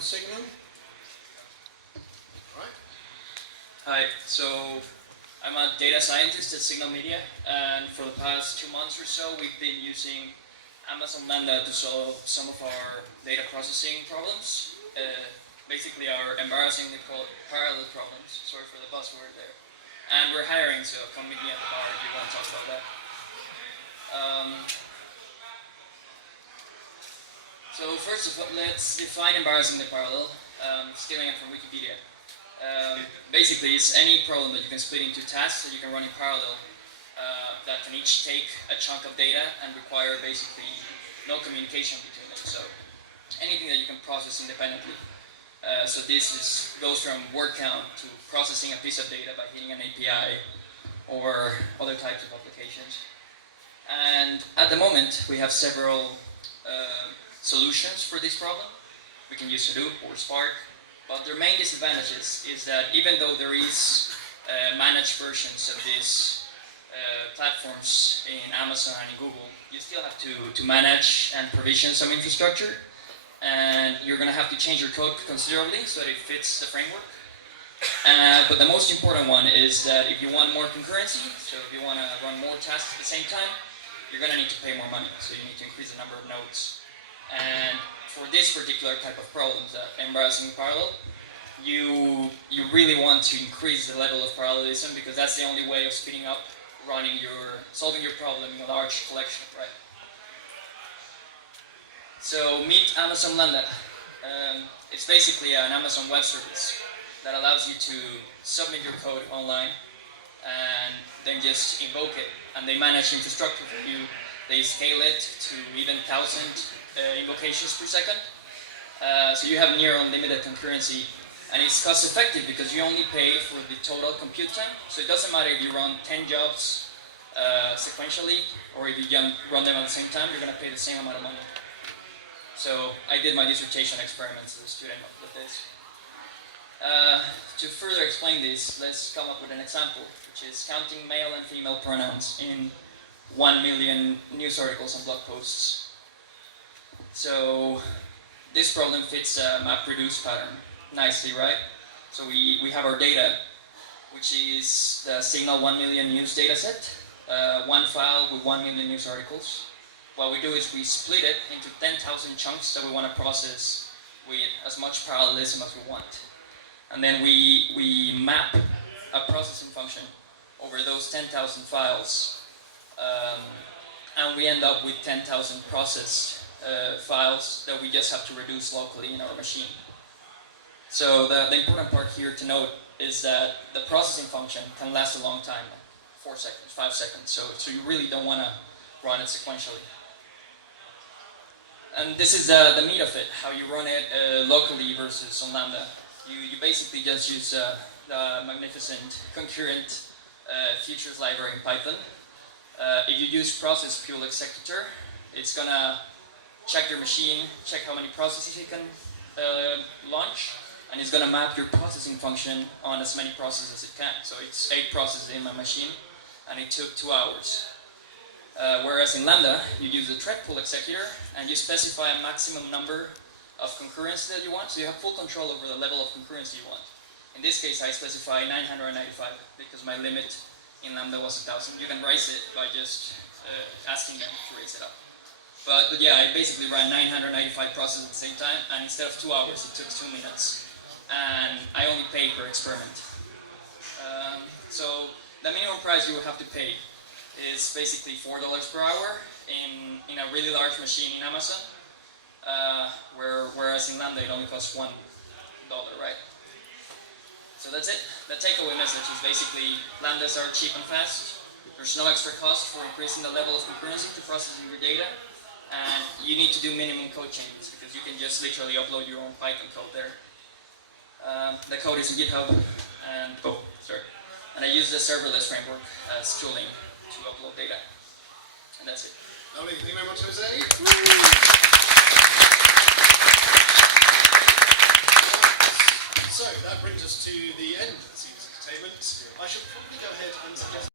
Signal. Right. Hi, so I'm a data scientist at Signal Media, and for the past 2 months or so, we've been using AWS Lambda to solve some of our data processing problems. Basically, our embarrassingly parallel problems. Sorry for the buzzword there. And we're hiring, so come meet me at the bar if you want to talk about that. So first of all, let's define embarrassingly parallel, stealing it from Wikipedia. Basically, it's any problem that you can split into tasks that you can run in parallel that can each take a chunk of data and require basically no communication between them. So anything that you can process independently. So this goes from word count to processing a piece of data by hitting an API or other types of applications. And at the moment, we have several solutions for this problem. We can use Hadoop or Spark, but their main disadvantages is that even though there is managed versions of these platforms in Amazon and in Google, you still have to manage and provision some infrastructure, and you're going to have to change your code considerably so that it fits the framework. But the most important one is that if you want more concurrency, so if you want to run more tasks at the same time, you're going to need to pay more money, so you need to increase the number of nodes. And for this particular type of problems, that embarrassing parallel, you really want to increase the level of parallelism because that's the only way of speeding up solving your problem in a large collection, right? So meet Amazon Lambda. It's basically an Amazon web service that allows you to submit your code online and then just invoke it. And they manage infrastructure for you. They scale it to even 1,000 invocations per second. So you have near unlimited concurrency. And it's cost effective because you only pay for the total compute time. So it doesn't matter if you run 10 jobs sequentially or if you run them at the same time, you're going to pay the same amount of money. So I did my dissertation experiments as a student with this. To further explain this, let's come up with an example, which is counting male and female pronouns in 1 million news articles and blog posts. So this problem fits a MapReduce pattern nicely, right? So we have our data, which is the Signal 1 million news dataset, one file with 1 million news articles. What we do is we split it into 10,000 chunks that we want to process with as much parallelism as we want. And then we map a processing function over those 10,000 files. And we end up with 10,000 processed files that we just have to reduce locally in our machine. So the important part here to note is that the processing function can last a long time, 4 seconds, 5 seconds. So you really don't want to run it sequentially. And this is the meat of it, how you run it locally versus on Lambda. You basically just use the magnificent concurrent features library in Python. If you use process fuel executor, it's going to check your machine, check how many processes it can launch, and it's going to map your processing function on as many processes as it can. So it's 8 processes in my machine, and it took 2 hours. Whereas in Lambda, you use the thread pool executor, and you specify a maximum number of concurrency that you want, so you have full control over the level of concurrency you want. In this case, I specify 995, because my limit in Lambda was 1,000. You can raise it by just asking them to raise it up. But yeah, I basically ran 995 processes at the same time, and instead of 2 hours, it took 2 minutes. And I only pay per experiment. So the minimum price you will have to pay is basically $4 per hour in a really large machine in Amazon, whereas in Lambda it only costs $1, right? So that's it. The takeaway message is basically Lambdas are cheap and fast. There's no extra cost for increasing the level of concurrency to processing your data, and you need to do minimum code changes because you can just literally upload your own Python code there. The code is in GitHub, and I use the serverless framework as tooling to upload data. And that's it. Lovely. Thank you very much, Jose. So that brings us to the end of this evening's entertainment. I should probably go ahead and suggest